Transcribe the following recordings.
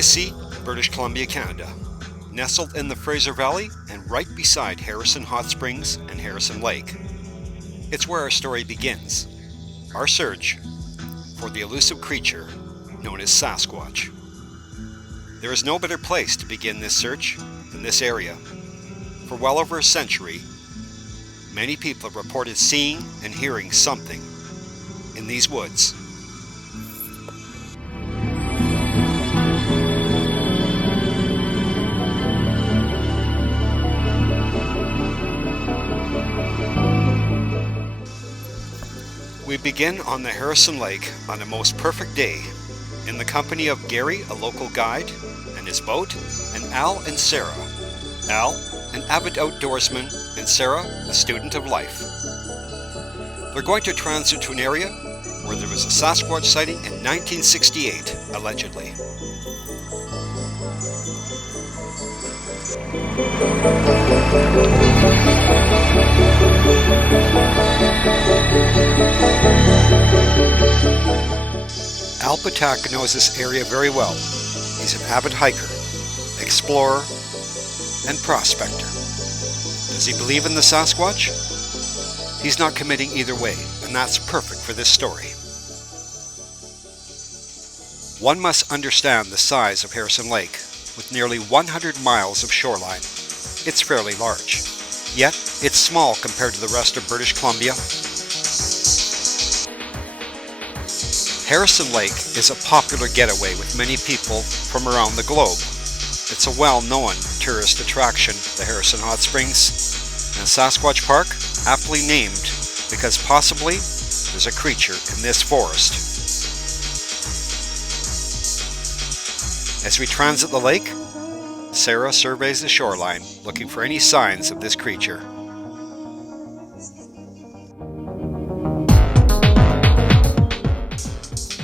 Agassiz, British Columbia, Canada. Nestled in the Fraser Valley and right beside Harrison Hot Springs and Harrison Lake. It's where our story begins. Our search for the elusive creature known as Sasquatch. There is no better place to begin this search than this area. For well over a century, many people have reported seeing and hearing something in these woods. We begin on the Harrison Lake on a most perfect day in the company of Gary, a local guide, and his boat, and Al and Sarah. Al, an avid outdoorsman, and Sarah, a student of life. They're going to transit to an area where there was a Sasquatch sighting in 1968, allegedly. Al Patak knows this area very well. He's an avid hiker, explorer, and prospector. Does he believe in the Sasquatch? He's not committing either way, and that's perfect for this story. One must understand the size of Harrison Lake. With nearly 100 miles of shoreline, it's fairly large. Yet, it's small compared to the rest of British Columbia. Harrison Lake is a popular getaway with many people from around the globe. It's a well-known tourist attraction, the Harrison Hot Springs, and Sasquatch Park, aptly named because possibly there's a creature in this forest. As we transit the lake, Sarah surveys the shoreline, looking for any signs of this creature.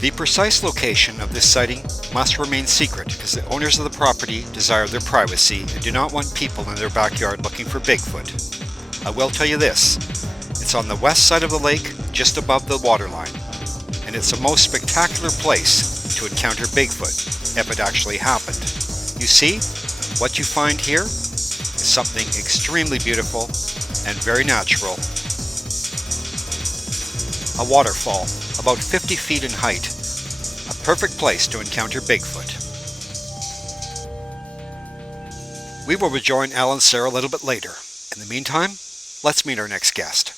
The precise location of this sighting must remain secret because the owners of the property desire their privacy and do not want people in their backyard looking for Bigfoot. I will tell you this, it's on the west side of the lake, just above the waterline, and it's the most spectacular place to encounter Bigfoot, if it actually happened. You see, what you find here is something extremely beautiful and very natural. A waterfall, about 50 feet in height, a perfect place to encounter Bigfoot. We will rejoin Al and Sarah a little bit later. In the meantime, let's meet our next guest.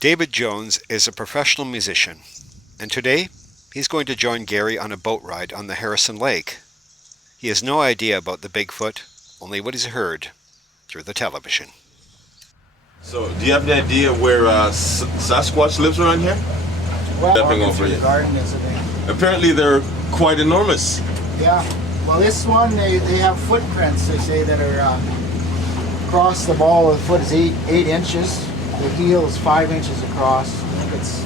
David Jones is a professional musician, and today he's going to join Gary on a boat ride on the Harrison Lake. He has no idea about the Bigfoot, only what he's heard through the television. So, do you have any idea where Sasquatch lives around here? Well, Stepping over you. The garden is a thing. Apparently they're quite enormous. Yeah. Well, this one, they have footprints, they say, that are across the ball of the foot is 8 inches. The heel is 5 inches across. I think it's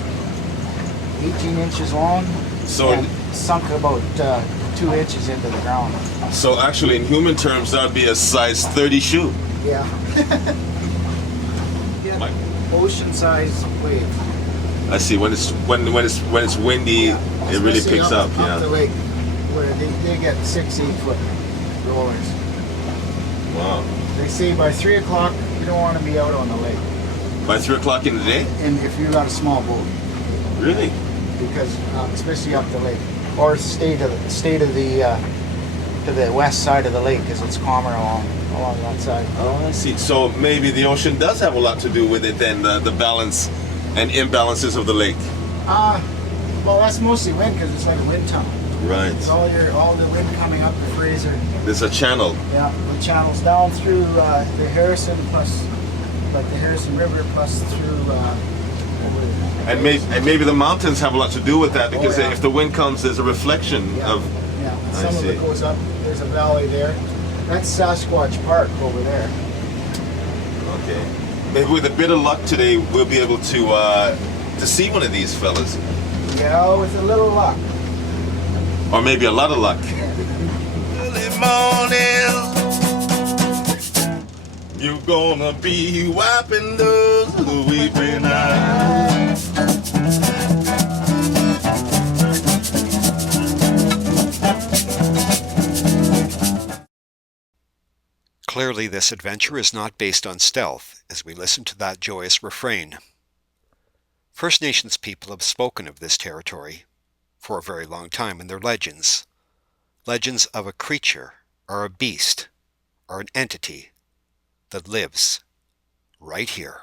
18 inches long. So, and sunk about 2 inches into the ground. So actually, in human terms, that would be a size 30 shoe. Yeah. My- Ocean-sized wave. I see. When it's windy, Yeah. it really Especially picks up. Up the Yeah. lake, where they get 6-8 foot rollers. Wow. They say by 3 o'clock you don't want to be out on the lake, By 3 o'clock in the day? and if you've got a small boat, Really? because especially up the lake, or stay to the west side of the lake, because it's calmer along that side. Oh, I see. So maybe the ocean does have a lot to do with it then, the balance and imbalances of the lake. Well, that's mostly wind, because it's like a wind tunnel. Right. It's all the wind coming up the Fraser. There's a channel. Yeah, the channels down through the Harrison, plus like the Harrison River, plus through over there. And maybe the mountains have a lot to do with that, because yeah. if the wind comes, there's a reflection Yeah. of... Yeah, and I some of see. it goes up. There's a valley there. That's Sasquatch Park over there. Okay. Maybe with a bit of luck today, we'll be able to see one of these fellas. Yeah, with a little luck. Or maybe a lot of luck. Early morning, You're gonna be wiping those weeping eyes. Clearly this adventure is not based on stealth, as we listen to that joyous refrain. First Nations people have spoken of this territory for a very long time in their legends. Legends of a creature, or a beast, or an entity that lives right here.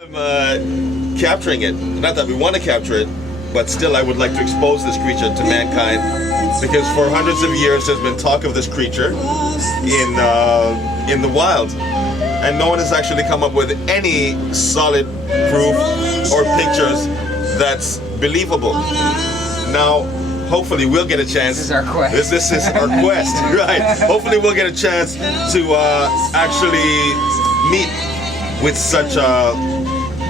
I'm capturing it. Not that we want to capture it, but still I would like to expose this creature to mankind, because for hundreds of years there's been talk of this creature in the wild, and no one has actually come up with any solid proof or pictures that's believable. Now, hopefully we'll get a chance. This is our quest. This is our quest, right? Hopefully we'll get a chance to actually meet with such a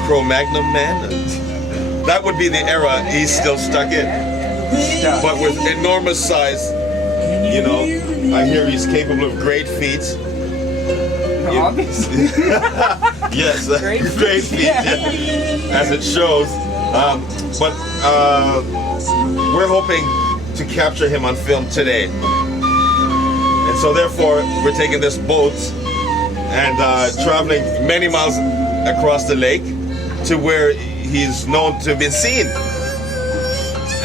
Cro-Magnon man. That would be the era he's still stuck in. But with enormous size, you know, I hear he's capable of great feats. Yes, great feats, yeah, as it shows. But we're hoping to capture him on film today. And so therefore, we're taking this boat and traveling many miles across the lake to where he's known to have been seen.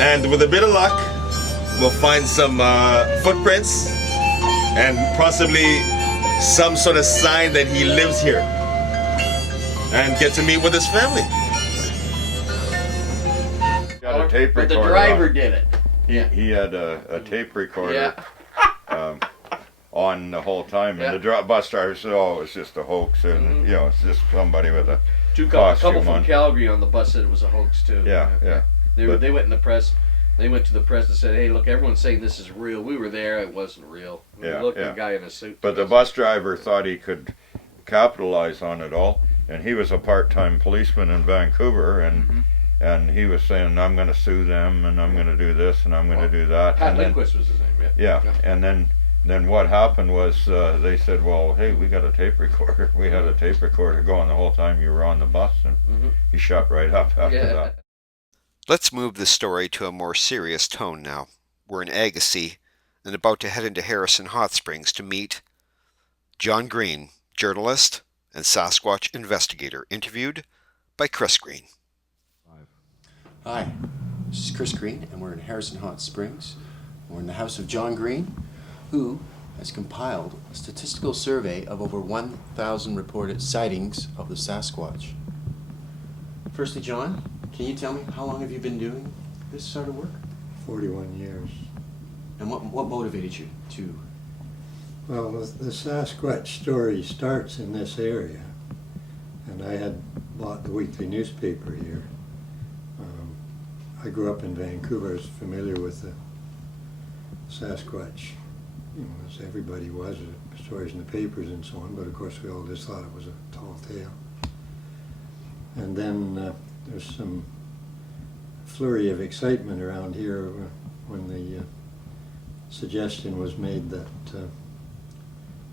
And with a bit of luck, we'll find some footprints and possibly some sort of sign that he lives here, and get to meet with his family. Got a tape recorder. But the driver did it. He had a tape recorder on the whole time, and the bus driver said, "Oh, it's just a hoax," and you know, it's just somebody with a couple from Calgary on the bus said it was a hoax too. Yeah. They went in the press. They went to the press and said, "Hey, look, everyone's saying this is real. We were there. It wasn't real." Look, the guy in a suit. But the bus driver thought he could capitalize on it all, and he was a part-time policeman in Vancouver, and he was saying, "I'm going to sue them, and I'm going to do this, and I'm going to do that." Pat Lindquist was his name. Yeah. And then what happened was they said, "Well, hey, we got a tape recorder. We had a tape recorder going the whole time you were on the bus," and he shut right up after that. Let's move the story to a more serious tone now. We're in Agassiz and about to head into Harrison Hot Springs to meet John Green, journalist and Sasquatch investigator, interviewed by Chris Green. Hi, this is Chris Green, and we're in Harrison Hot Springs. We're in the house of John Green, who has compiled a statistical survey of over 1,000 reported sightings of the Sasquatch. Firstly, John, can you tell me how long have you been doing this sort of work? 41 years. And what motivated you to? Well, the Sasquatch story starts in this area, and I had bought the weekly newspaper here. I grew up in Vancouver. I was familiar with the Sasquatch, you know, as everybody was, stories in the papers and so on, but of course we all just thought it was a tall tale. And then there's some flurry of excitement around here when the suggestion was made that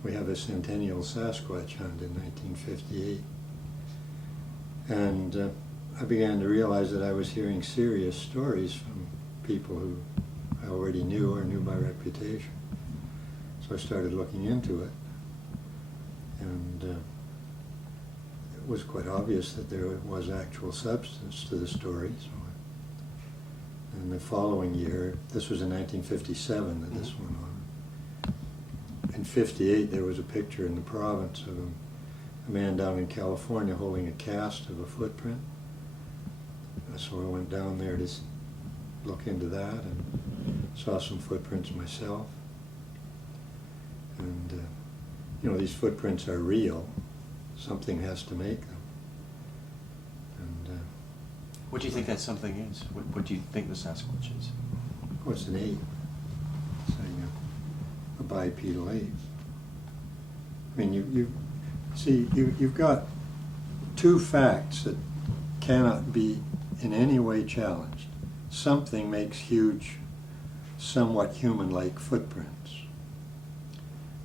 we have a centennial Sasquatch hunt in 1958. And I began to realize that I was hearing serious stories from people who I already knew or knew by reputation. So I started looking into it, and it was quite obvious that there was actual substance to the story. So in the following year, this was in 1957 that this went on. In 58, there was a picture in the province of a man down in California holding a cast of a footprint. So I went down there to look into that and saw some footprints myself. And you know, these footprints are real. Something has to make them. And What do you think that something is? What do you think the Sasquatch is? oh, it's an ape. It's a bipedal ape. I mean, you've got two facts that cannot be in any way challenged. Something makes huge, somewhat human-like footprints.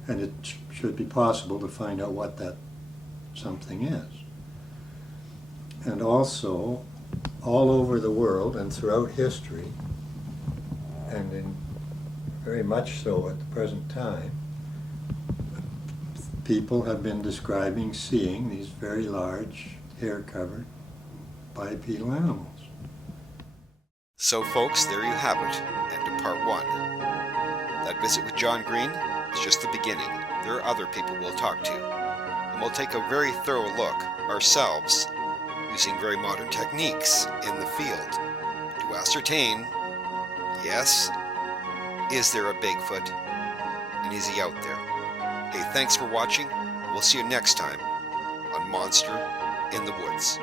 And it should be possible to find out what that something is. And also, all over the world and throughout history, and in very much so at the present time, people have been describing seeing these very large, hair-covered, bipedal animals. So folks, there you have it, end of part 1. That visit with John Green is just the beginning. There are other people we'll talk to, and we'll take a very thorough look ourselves, using very modern techniques in the field, to ascertain, yes, is there a Bigfoot, and is he out there? Hey, thanks for watching. We'll see you next time on Monster in the Woods.